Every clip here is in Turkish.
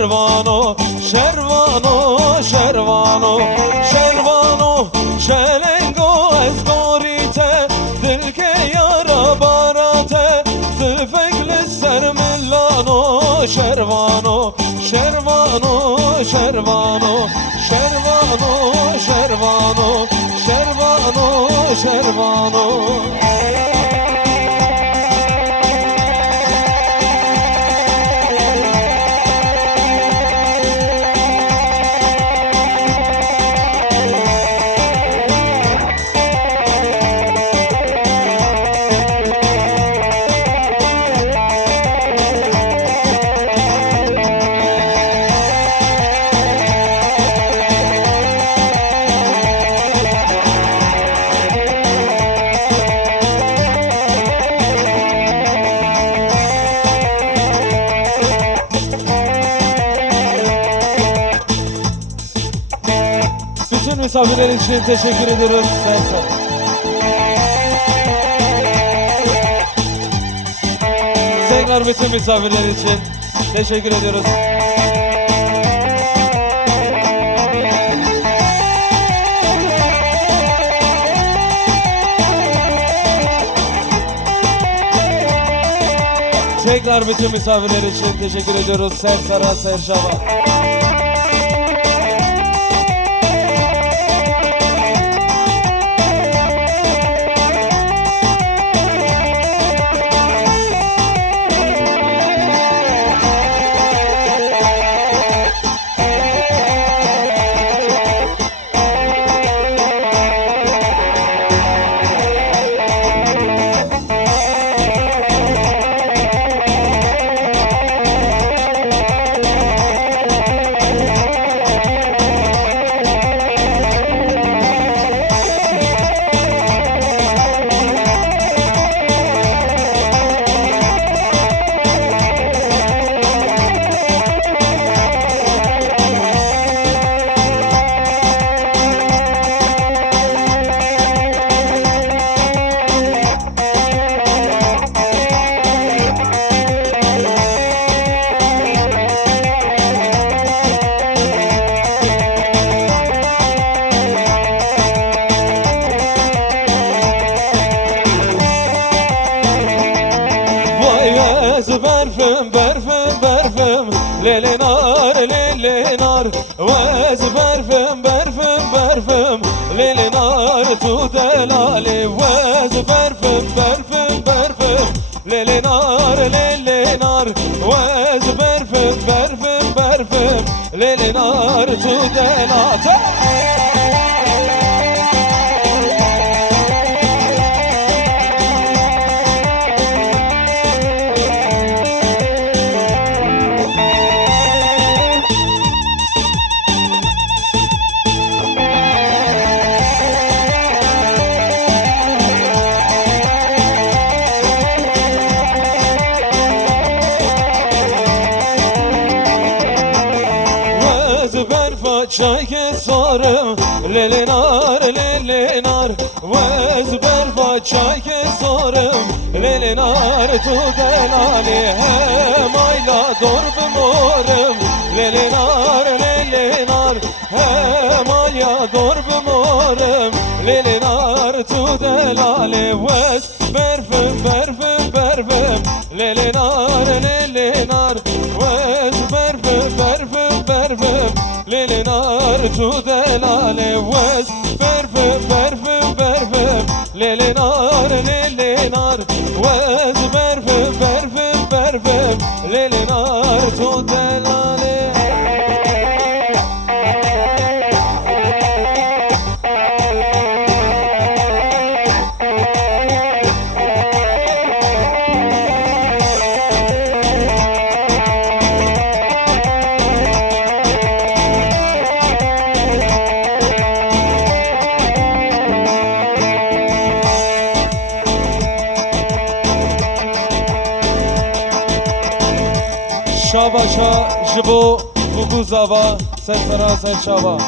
şervano şervano şervano şervano şelengo ez gorite dilke yara barate tüfekli sermillano şervano şervano şervano şervano şervano şervano şervano Bütün misafirler için teşekkür ediyoruz. Tekrar bütün misafirler için teşekkür ediyoruz. Tekrar bütün misafirler için teşekkür ediyoruz. Sersara Serşava. Berfim, berfim, berfim, lelenar, lelenar. Vez berfim, berfim, berfim, lelenar. Tu delali. Vez berfim, berfim, berfim, lelenar, lelenar. Vez berfim, berfim, berfim, lelenar. Tu delali. Çay kesorım, lelenar, lelenar. Vez berfa çay kesorım, lelenar. Tu delali hem ayla dorbum orım, lelenar, lelenar. Hem ayla dorbum orım, lelenar. Tu delali vez berfim, berfim, berfim, lelenar, lelenar. Vez berfim, berfim, berfim, lelenar. Tu delali vez berfim, berfim, berfim, lelenar, lelenar. Vez berfim, berfim, berfim, lelenar. Tu delali. Şabaşa jibo Vuguzava Sersara Serşava.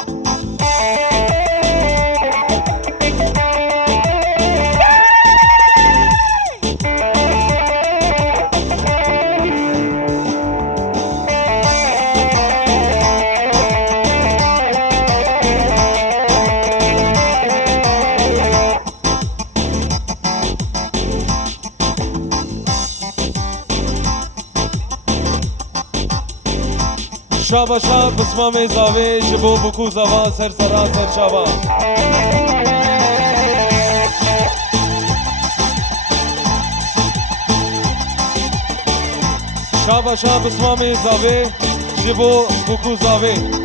شابا شاب بسمام زاوی جبو بکو زوا سر سرا سر شابا شابا شاب بسمام زاوی جبو بکو زاوی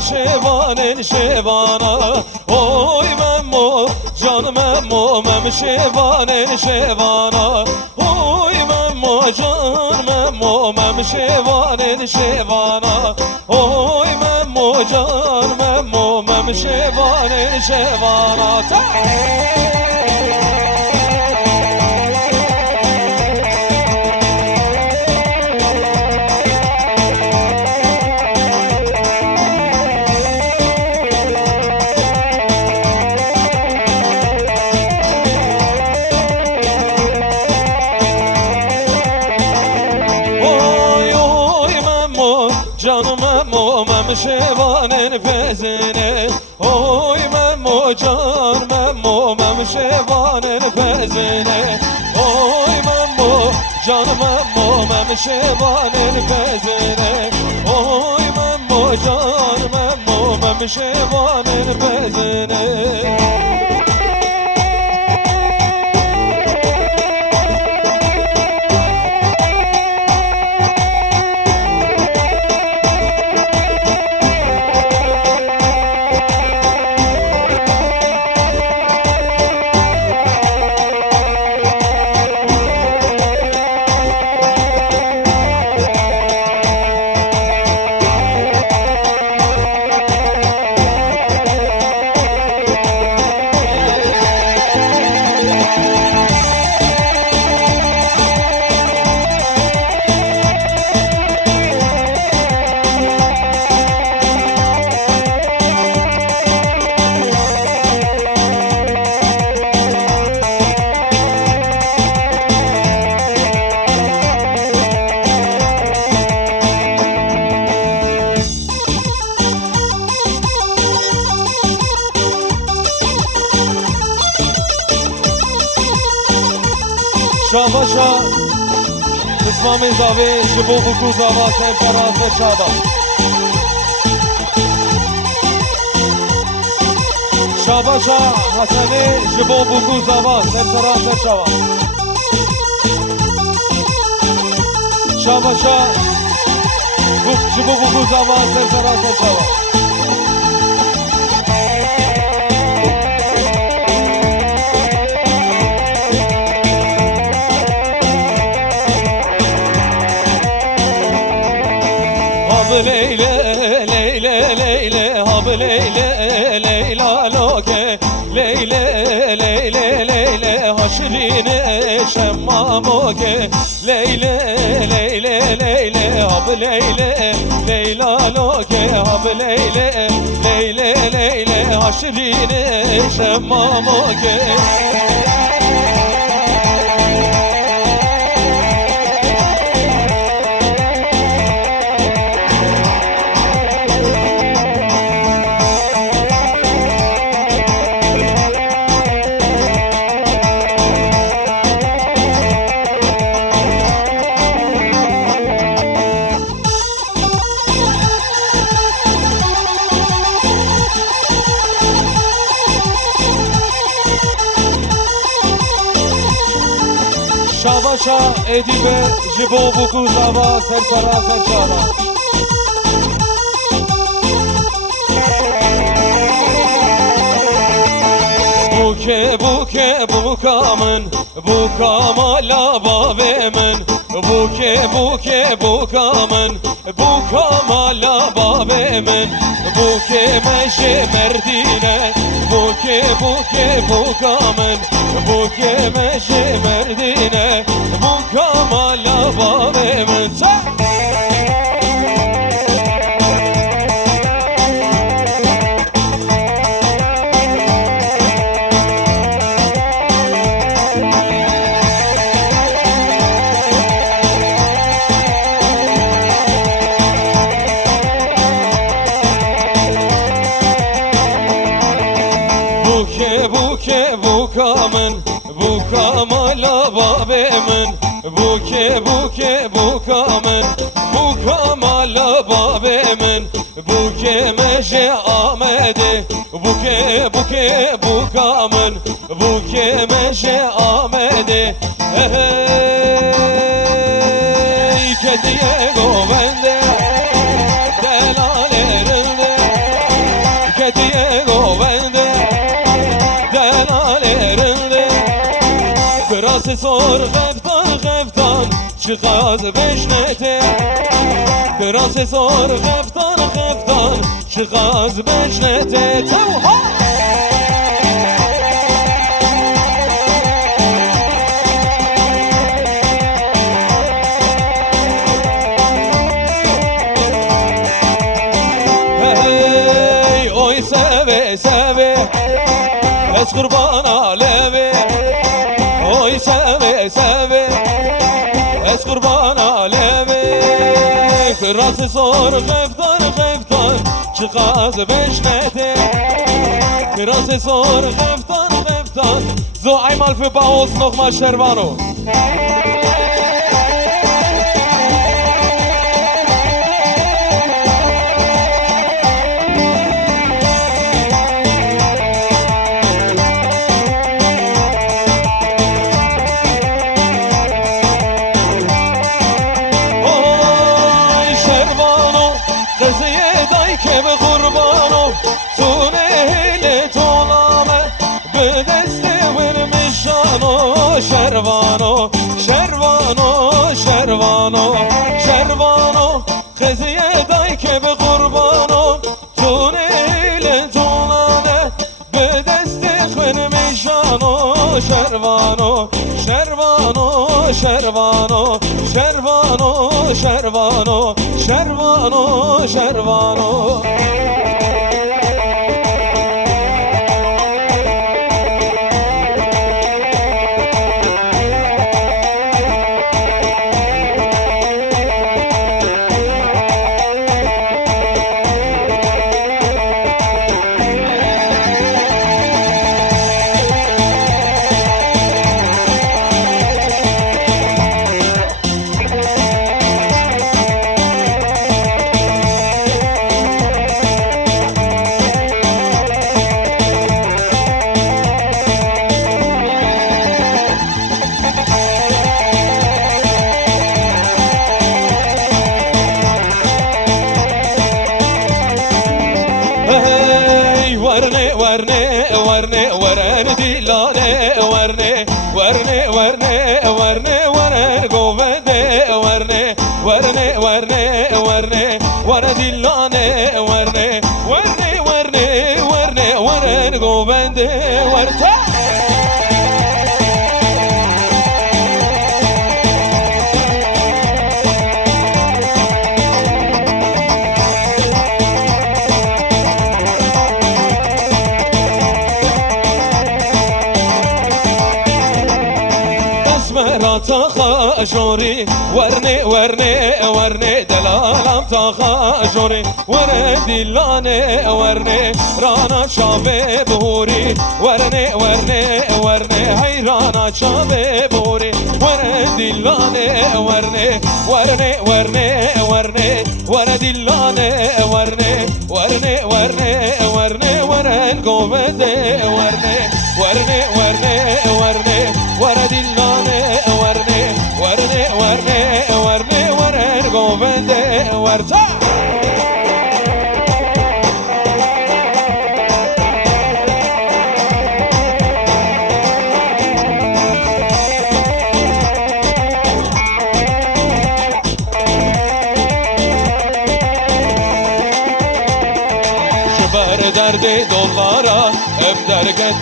شیوان شیوانا اوی ممو جان ممو مم شیوان شیوانا اوی ممو جان ممو مم شیوان شیوانا اوی ممو جان ممو مم شیوان شیوانا شیوانن پزنه اوی ممو جان ممو مم شیوانن پزنه اوی ممو جان ممو مم شیوانن پزنه اوی ممو جان ممو مم شیوانن پزنه شاباشا اسمام زاوی جبو بکو زاوا سر فراز شادا شاباشا حسنی جبو بکو زاوا سر فراز شاوا شاباشا جبو بکو زاوا سر فراز شاوا Leyle Leyle Leyle hab Leyle Leyla loke Leyle Leyle Leyle haşrine şemmamoke Leyle Leyle Leyle hab Leyle Leyla loke hab Leyle Leyle Leyle haşrine şemmamoke Şabaşa edibe jibo buku zava ser sara ser şaba Buke buke bukamın bukamala babemin Buke buke bukamın bukamala babemin Buke مجه مردینه بوکه بوکه بوکامن بوکه مجه مردینه بوکامالا باب من بوکه بوکا من بوکا مالا باب من بوکه بوکه بوکا من بوکا مالا باب من بوکه مجه آمده بوکه بوکه بوکا من بوکه مجه آمده ای کدیه گوونده دلاله کدیه گوونده براس سور غفتان غفتان چقاز بشنته براس سور غفتان غفتان چقاز بشنته توها hey oy seve seve es kurban aleve oy seve seve es kurban aleve راس سور غفتان غفتان چقاز بشنته راس سور غفتان غفتان so einmal für Baus nochmal Schervano که به قربانو تو نهیل طولامه به دست ورمشانو شروانو شروانو شروانو شروانو قضیه دای که به قربانو تو نهیل طولامه به دست ورمشانو شروانو شروانو شروانو شروانو شروانو شروانو شروانو ورنه ورنه ورنه ورن دیلانه ورنه ورنه ورنه ورنه ورن گوونده ورنه ورنه ورنه ورنه ورن دیلانه ورنه ورنه ورنه ورنه ورن گوونده ورتا تا خاجوری ورنه ورنه ورنه دلالم تا خاجوری ورنه دیلانه ورنه رانا چاوه بهوری ورنه ورنه ورنه حیرانا چاوه بهوری ورنه دیلانه ورنه ورنه ورنه ورنه ورنه دیلانه ورنه ورنه ورنه ورنه ورن گوونده ورنه ورنه ورنه ورنه ورنه دیلانه ورنه ورنه ورنه ورنه ورن گوونده ورتا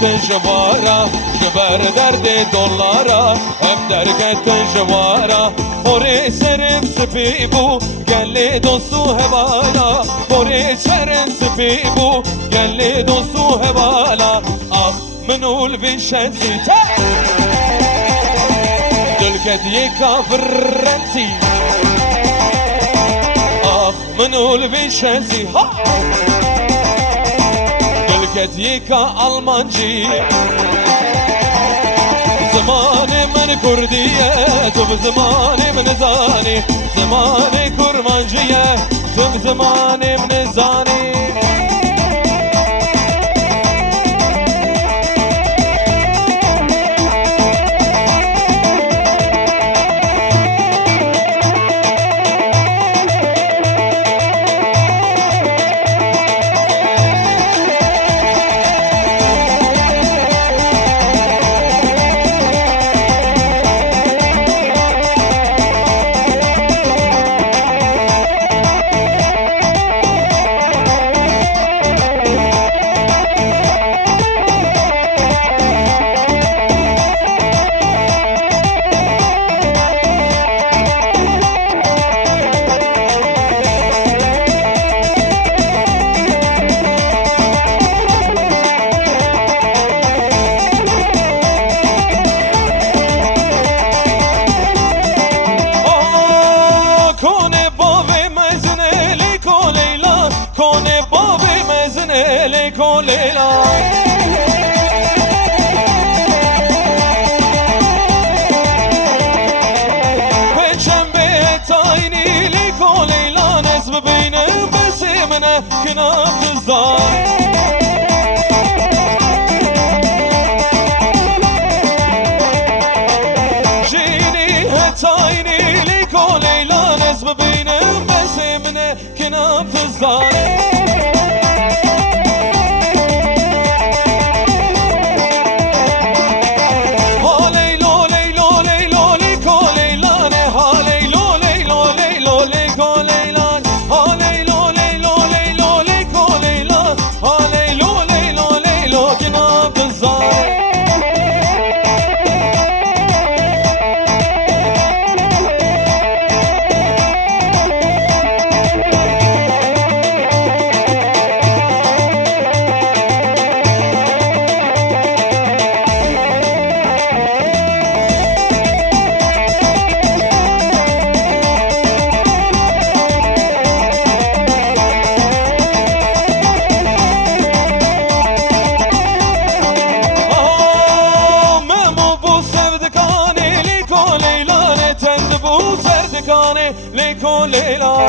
جوارا جبر درد دلارا هم درکت جوارا خوری سرم سپی بو گلی دوستو هوالا خوری سرم سپی بو گلی دوستو هوالا آخ منول بی شنسی دلکت یک کافر رنسی آخ منول بی شنسی ها دلکت یک آلمانجی زمان من کردیه تو زمان من زانی زمان کرمانجیه تو زمان من زانی كنا بالزار جيني هتايني ليكو ليلى نزم بينهم بس من كنا بالزار ليكو ليلى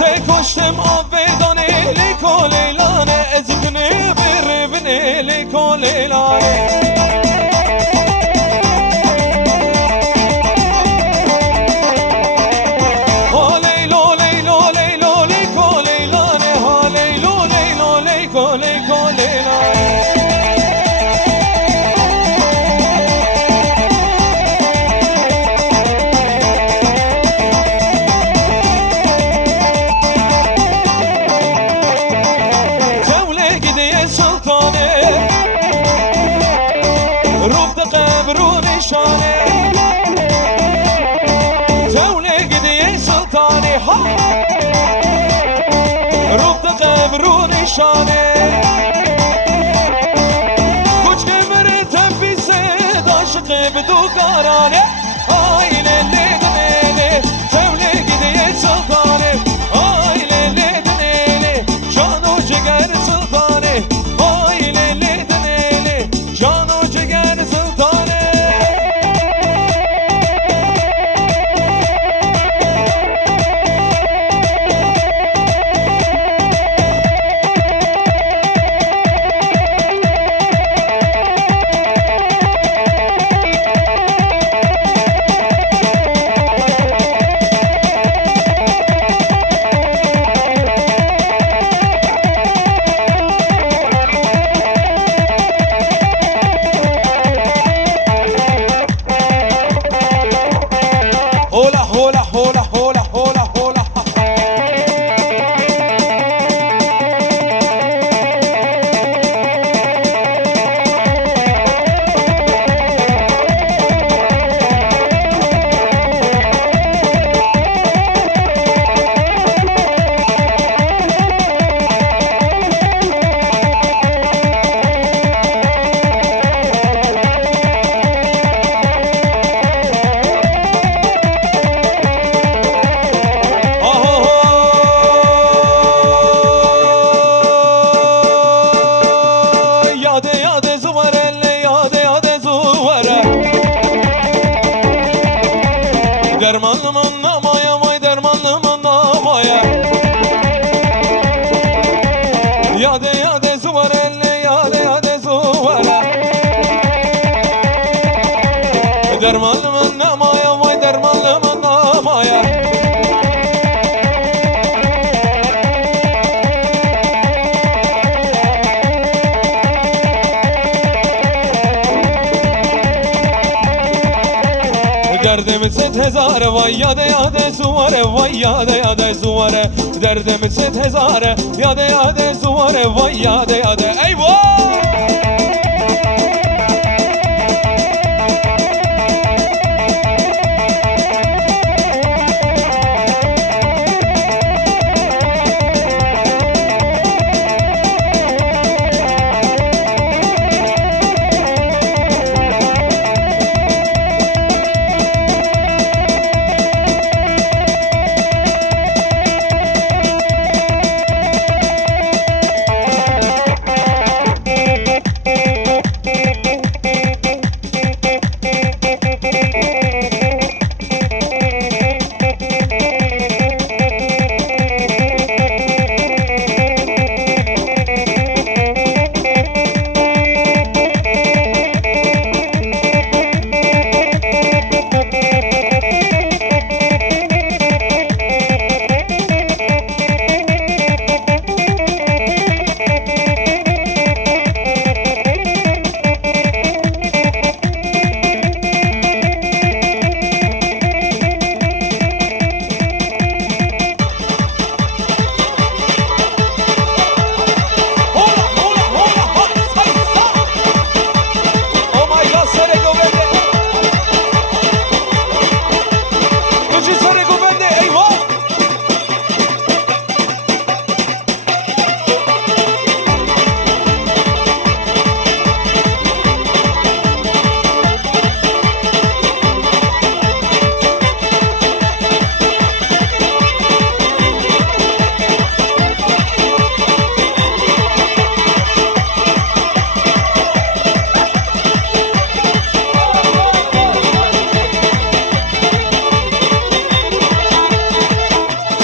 تكشتم آبداني ليكو ليلى ازكني بربني ليكو ليلى شانه کچ که مرتب بی سد عاشق بدو کارانه آیله لیدنه توله گیده سلطانه آیله لیدنه جانو جگر سلطانه آیله لیدنه جانو جگر سلطانه دردم 100,000 وای یاد زواره وای یاد زواره دردم 100,000 یاد زواره وای یاد ای وای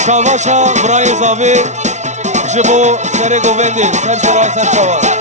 شاواشا برای زاوی جبو سر گووندی سر سرای سر شاواش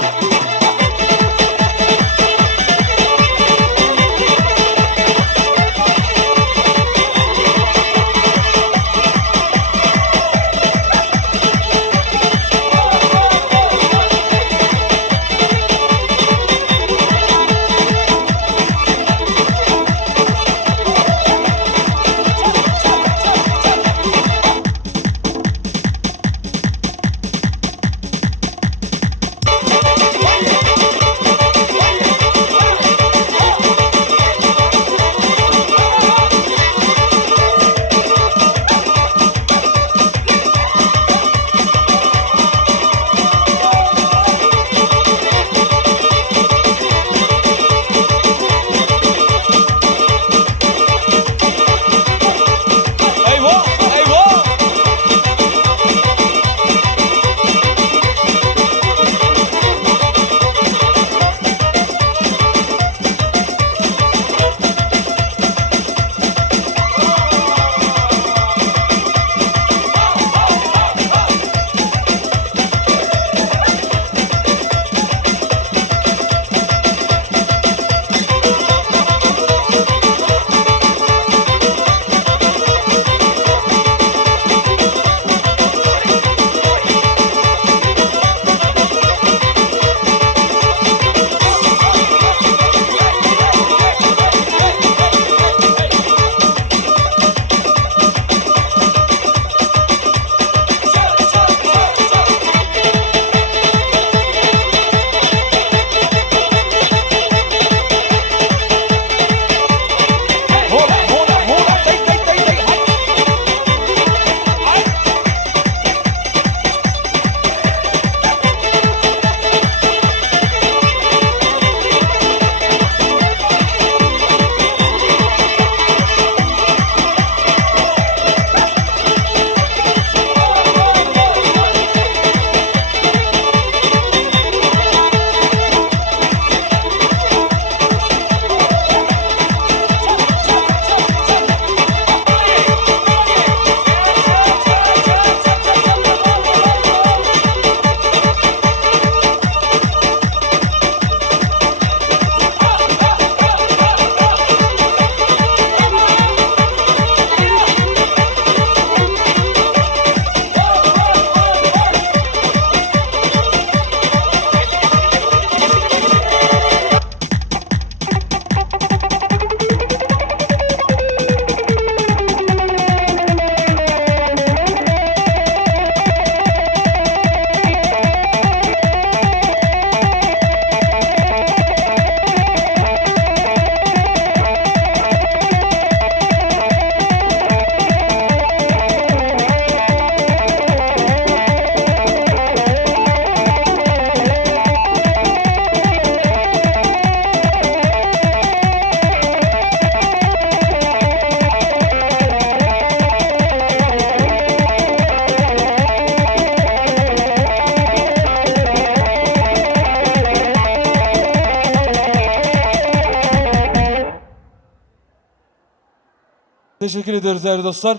Teşekkür ediyoruz değerli dostlar.